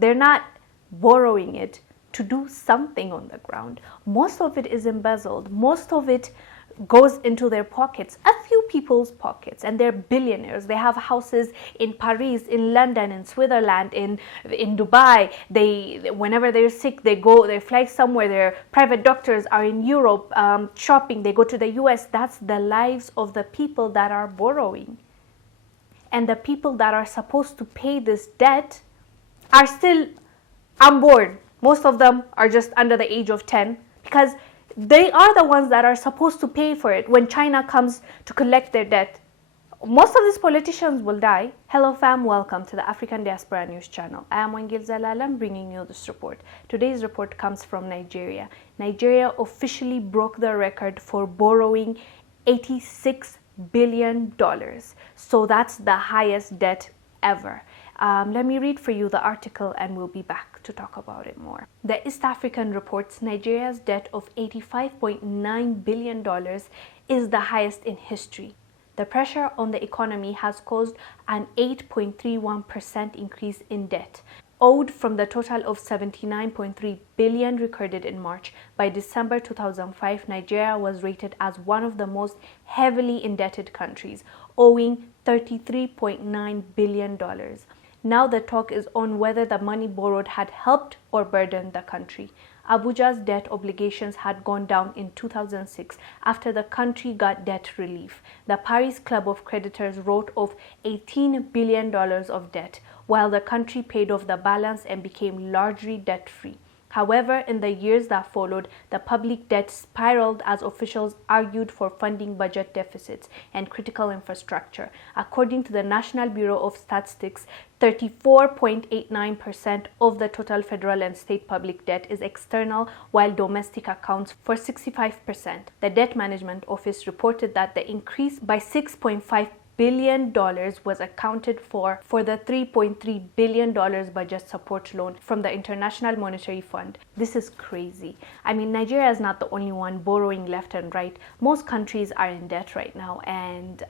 They're not borrowing it to do something on the ground. Most of it is embezzled. Most of it goes into their pockets, a few people's pockets, and they're billionaires. They have houses in Paris, in London, in Switzerland, in Dubai. Whenever they're sick, they fly somewhere. Their private doctors are in Europe shopping. They go to the US. That's the lives of the people that are borrowing. And the people that are supposed to pay this debt are still on board. Most of them are just under the age of 10, because they are the ones that are supposed to pay for it when China comes to collect their debt. Most of these politicians will die. Hello fam, welcome to the African Diaspora News Channel. I am Wongel Zelalem bringing you this report. Today's report comes from Nigeria. Nigeria officially broke the record for borrowing $86 billion. So that's the highest debt ever. Let me read for you the article and we'll be back to talk about it more. The East African reports Nigeria's debt of $85.9 billion is the highest in history. The pressure on the economy has caused an 8.31% increase in debt, owed from the total of $79.3 billion recorded in March. By December 2005, Nigeria was rated as one of the most heavily indebted countries, owing $33.9 billion. Now the talk is on whether the money borrowed had helped or burdened the country. Abuja's debt obligations had gone down in 2006 after the country got debt relief. The Paris Club of Creditors wrote off $18 billion of debt, while the country paid off the balance and became largely debt-free. However, in the years that followed, the public debt spiraled as officials argued for funding budget deficits and critical infrastructure. According to the National Bureau of Statistics, 34.89% of the total federal and state public debt is external, while domestic accounts for 65%. The Debt Management Office reported that the increase by $6.5 billion was accounted for the $3.3 billion budget support loan from the International Monetary Fund. This is crazy. I mean, Nigeria is not the only one borrowing left and right. Most countries are in debt right now, and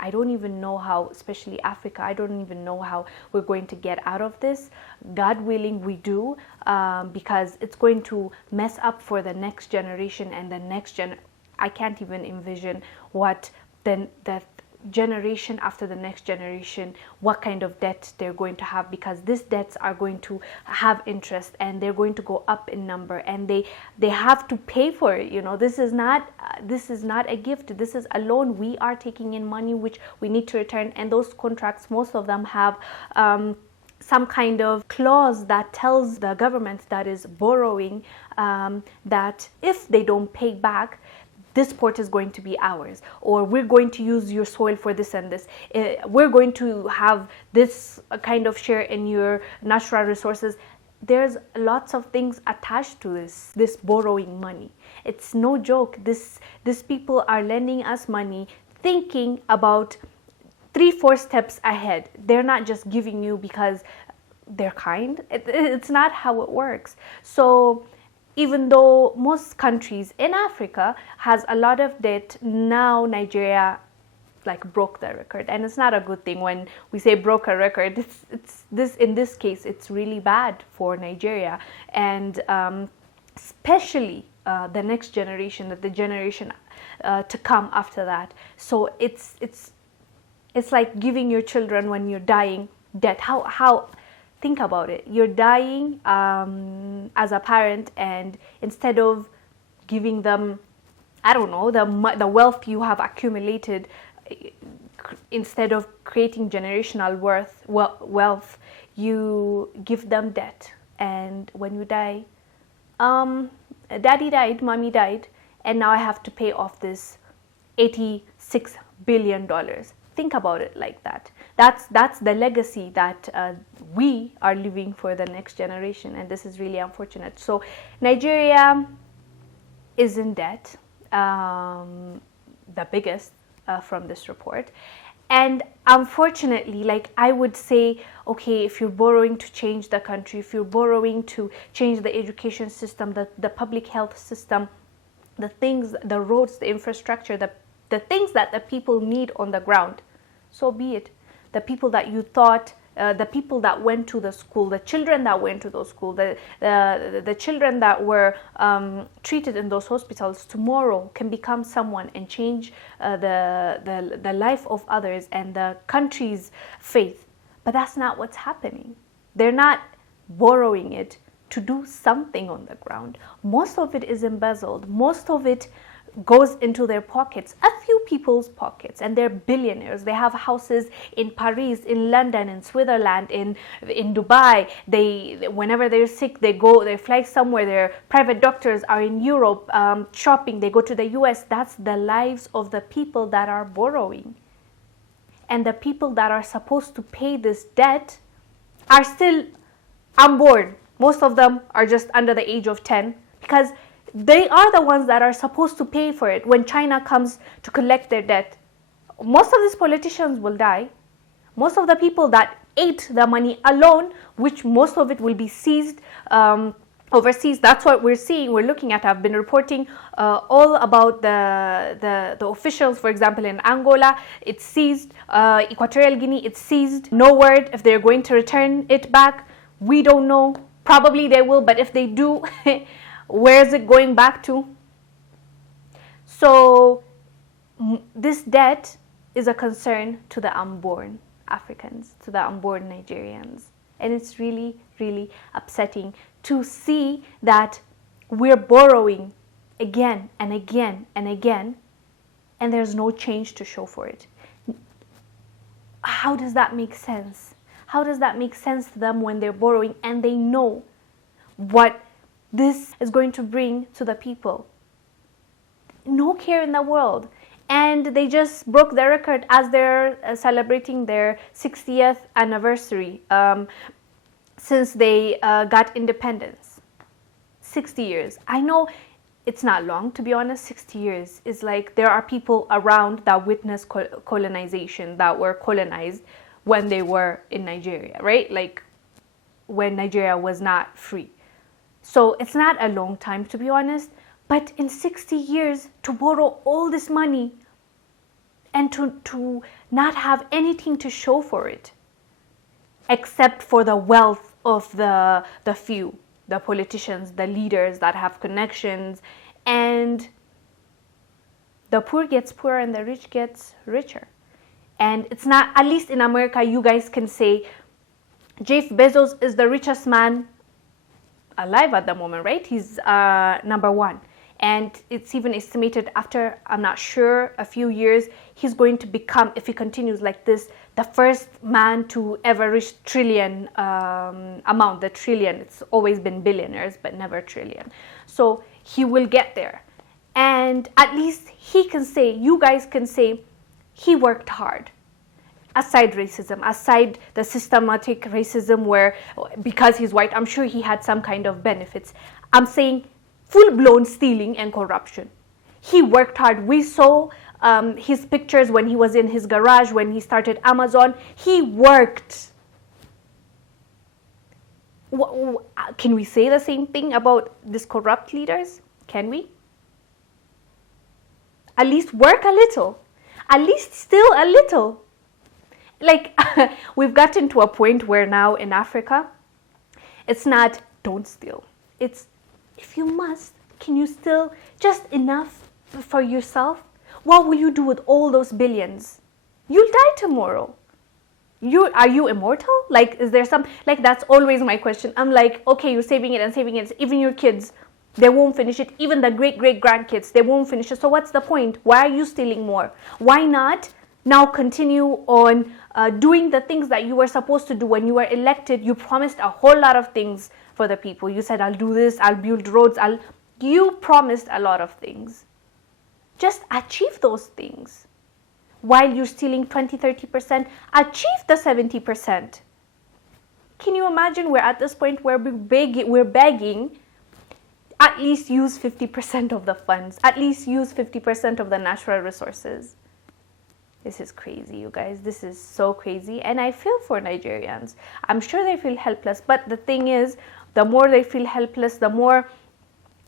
I don't even know how, especially Africa, I don't even know how we're going to get out of this. God willing, we do, because it's going to mess up for the next generation and the next I can't even envision what the generation after the next generation, what kind of debt they're going to have, because these debts are going to have interest and they're going to go up in number, and they have to pay for it. You know, this is not a gift. This is a loan. We are taking in money which we need to return, and those contracts, most of them have some kind of clause that tells the government that is borrowing that if they don't pay back, this port is going to be ours, or we're going to use your soil for this and this. We're going to have this kind of share in your natural resources. There's lots of things attached to this borrowing money. It's no joke. These people are lending us money thinking about 3-4 steps ahead. They're not just giving you because they're kind. It's not how it works. So even though most countries in Africa has a lot of debt, now Nigeria broke the record, and it's not a good thing when we say broke a record. In this case, it's really bad for Nigeria, and especially the next generation, the generation to come after that. So it's like giving your children, when you're dying, debt. How think about it. You're dying as a parent, and instead of giving them, I don't know, the wealth you have accumulated, instead of creating generational wealth, you give them debt. And when you die, daddy died, mommy died, and now I have to pay off this $86 billion. Think about it like that. That's the legacy that we are leaving for the next generation, and this is really unfortunate. So Nigeria is in debt, the biggest from this report. And unfortunately, I would say, okay, if you're borrowing to change the country, if you're borrowing to change the education system, the public health system, the things, the roads, the infrastructure, the things that the people need on the ground, so be it. The people that you thought the people that went to the school, the children that went to those schools, the children that were treated in those hospitals tomorrow can become someone and change the life of others and the country's faith. But that's not what's happening. They're not borrowing it to do something on the ground. Most of it is embezzled. Most of it goes into their pockets, a few people's pockets, and they're billionaires. They have houses in Paris, in London, in Switzerland, in Dubai. Whenever they're sick, they fly somewhere. Their private doctors are in Europe shopping. They go to the US. That's the lives of the people that are borrowing. And the people that are supposed to pay this debt are still unborn. Most of them are just under the age of 10 because they are the ones that are supposed to pay for it when China comes to collect their debt. Most of these politicians will die. Most of the people that ate the money alone, which most of it will be seized overseas. That's what we're seeing, we're looking at. I've been reporting all about the officials, for example, in Angola, it's seized. Equatorial Guinea, it's seized. No word if they're going to return it back. We don't know. Probably they will, but if they do, where is it going back to? So this debt is a concern to the unborn Africans, to the unborn Nigerians. And it's really, really upsetting to see that we're borrowing again and again and again, and there's no change to show for it. How does that make sense? How does that make sense to them when they're borrowing and they know what this is going to bring to the people? No care in the world. And they just broke the record as they're celebrating their 60th anniversary since they got independence. 60 years. I know it's not long, to be honest. 60 years is like there are people around that witnessed colonization, that were colonized when they were in Nigeria, right? Like when Nigeria was not free. So it's not a long time, to be honest. But in 60 years, to borrow all this money and to not have anything to show for it, except for the wealth of the few, the politicians, the leaders that have connections, and the poor gets poorer and the rich gets richer. And it's not, at least in America, you guys can say Jeff Bezos is the richest man alive at the moment, right? He's number one. And it's even estimated after, I'm not sure, a few years, he's going to become, if he continues like this, the first man to ever reach trillion amount, the trillion. It's always been billionaires, but never trillion. So he will get there. And at least he can say, you guys can say, he worked hard. Aside racism, aside the systematic racism where, because he's white, I'm sure he had some kind of benefits. I'm saying full-blown stealing and corruption. He worked hard. We saw his pictures when he was in his garage, when he started Amazon. He worked. Can we say the same thing about these corrupt leaders? Can we? At least work a little. At least steal a little. Like, we've gotten to a point where now in Africa, it's not don't steal. It's, if you must, can you steal just enough for yourself? What will you do with all those billions? You'll die tomorrow. Are you immortal? Like, is there some, like, that's always my question. I'm like, okay, you're saving it and saving it. Even your kids, they won't finish it. Even the great-great-grandkids, they won't finish it. So what's the point? Why are you stealing more? Why not now continue on doing the things that you were supposed to do when you were elected? You promised a whole lot of things for the people. You said, I'll do this, I'll build roads. You promised a lot of things. Just achieve those things. While you're stealing 20-30%, achieve the 70%. Can you imagine we're at this point where we're begging, at least use 50% of the funds, at least use 50% of the natural resources. This is crazy, you guys. This is so crazy. And I feel for Nigerians. I'm sure they feel helpless. But the thing is, the more they feel helpless, the more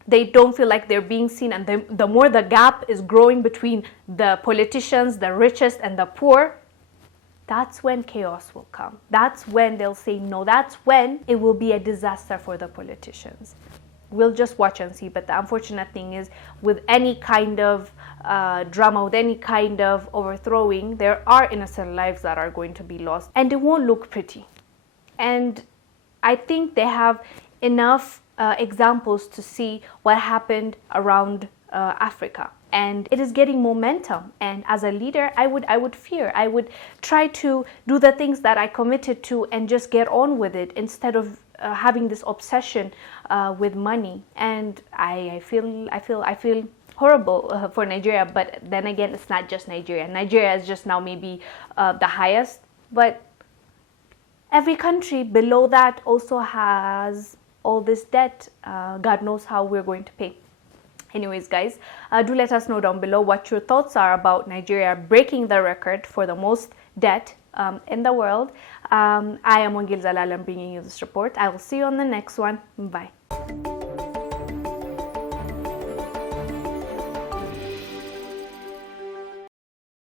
they don't feel like they're being seen. And the more the gap is growing between the politicians, the richest, and the poor. that's when chaos will come. That's when they'll say no. That's when it will be a disaster for the politicians. We'll just watch and see. But the unfortunate thing is, with any kind of drama, with any kind of overthrowing, there are innocent lives that are going to be lost, and it won't look pretty. And I think they have enough examples to see what happened around Africa, and it is getting momentum. And as a leader, I would try to do the things that I committed to and just get on with it, instead of having this obsession with money. And I feel horrible for Nigeria, but then again, it's not just Nigeria. Nigeria is just now maybe the highest, but every country below that also has all this debt. God knows how we're going to pay. Anyways, guys, do let us know down below what your thoughts are about Nigeria breaking the record for the most debt in the world. I am Wongel Zelalem, bringing you this report. I will see you on the next one. Bye.